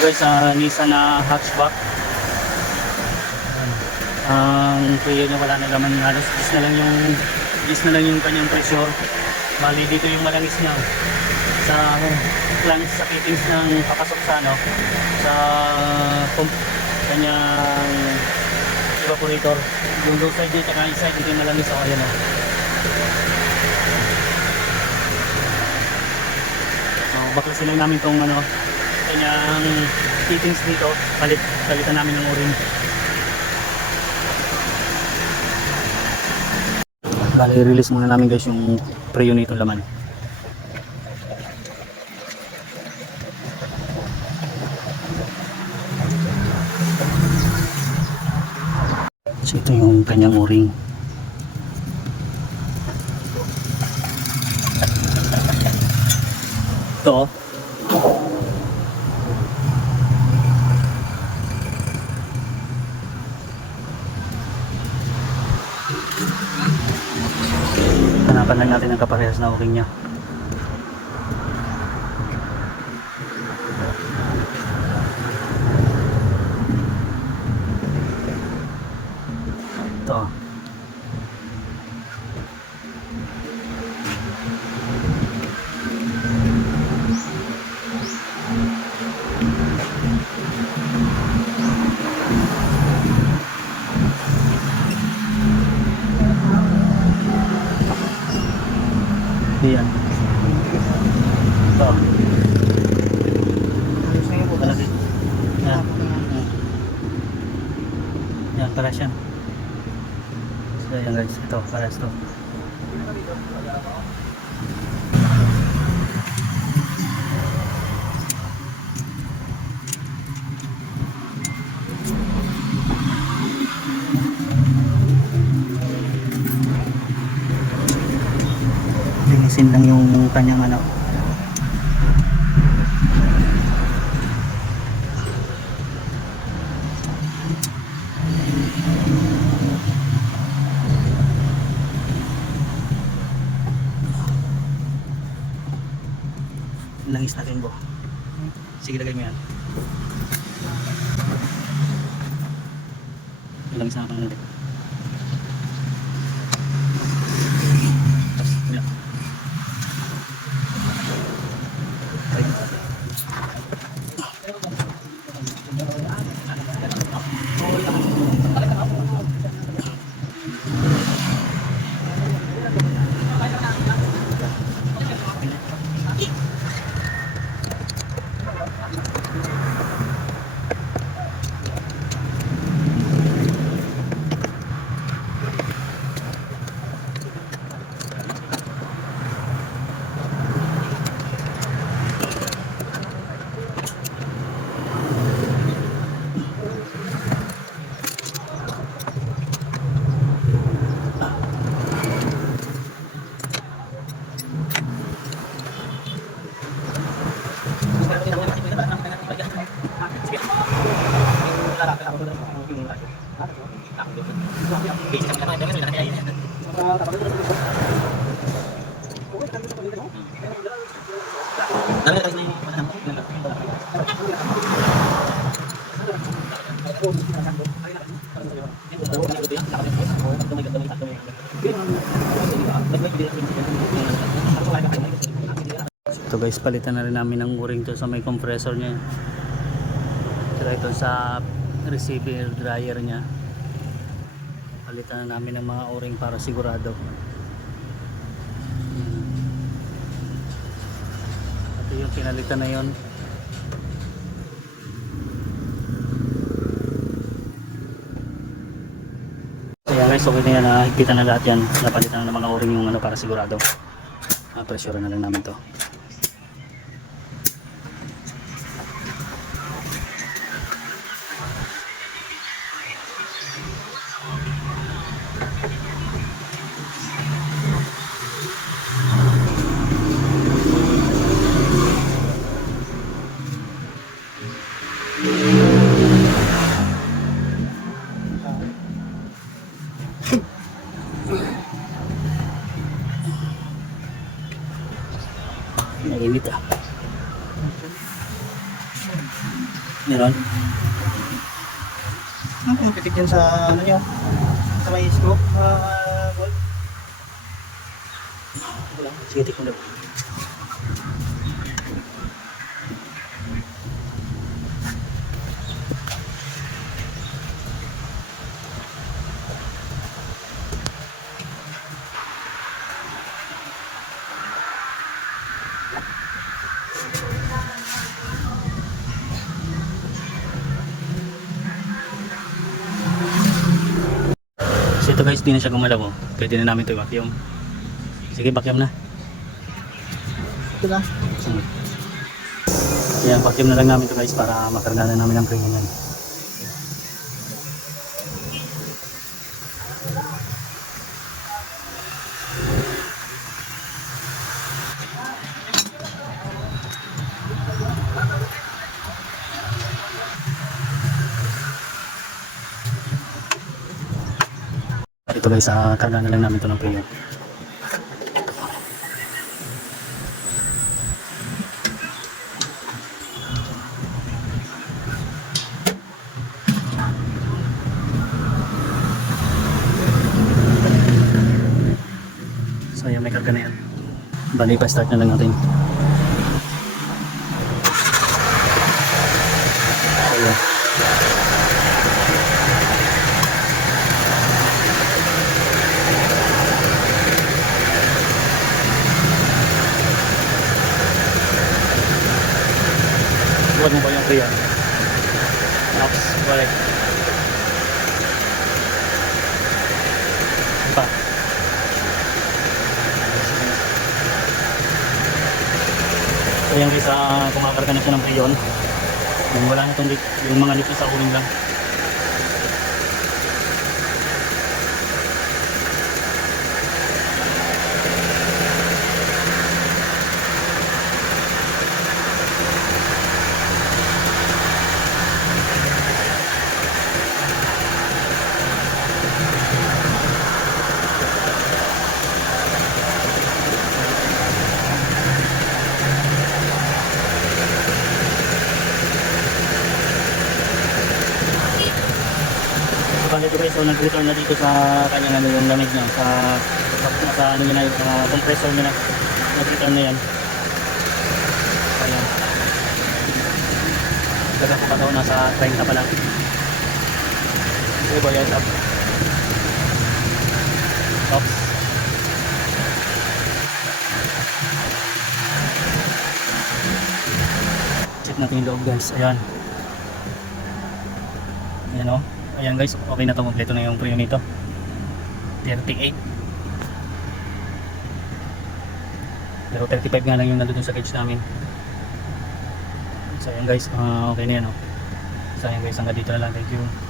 guys, Nissan na hatchback. Ang prayer niya wala na laman, halos is na lang yung kanyang pressure. Bali dito yung malangis niya sa flanks, sa fittings ng papasok sa sa pump kanyang evaporator. Yung low side niya tsaka inside hindi malangis. O ayan o. Baklasin lang namin tong kanyang fittings dito. Palitan namin ng o-ring. Bali, i-release muna namin guys yung preo nitong laman. So ito yung kanyang o-ring. Ito hanapan lang natin ang kaparehas na o-ring nya. Ito yan. Ito. Yan. Yan, pares yan. So yan guys, ito, pares to. Linisin lang yung kanyang langis natin po. Sige, lagay mo yan. Langis na natin. So guys, palitan na rin namin ng o-ring to sa may compressor nya. Saka ito sa receiver dryer nya. Palitan na namin ng mga o-ring para sigurado. Ito yung pinalitan na yon. Kaya guys, okay na yan. Higpitan na lahat yan. Napalitan na ng mga o-ring yung para sigurado. Pressure na lang namin to. Mainit ah. Meron. Ano yung pitik yan sa ano nyo? Sa may scope? Gold? Wala. Sige, tikman daw. So ito guys, di na siya gumalaw. Oh. Pwede na namin ito i-vacuum. Sige, vacuum na. Ito na. Yan, vacuum na lang namin ito guys para makarga na namin ang premium yan. Ito guys, karga na lang namin ito ng premium. So yan, may karga na yan. Bali, pa-start na lang natin. So yan. Huwag mo ba yung kaya? Ops, balik. Pa. So yan guys, kumakarga na siya ng priyon. Wala na itong yung mga lipo sa uling lang. Bali ito guys, so nag-return na dito sa kanyang ano yung lamig niya sa ano niya na yung compressor niya na nag-return na yan. Ayan. Daga ko pa daw nasa 30 pa lang. Sige boy, yes up. Oops. Check natin yung loob guys, ayan. Ayan o. Ayan guys, okay na to, kompleto na yung premium nito. 38. Pero 35 nga lang yung nandun sa gauge namin. So ayan guys, okay na yan o. So ayan guys, hanggang dito na lang. Thank you.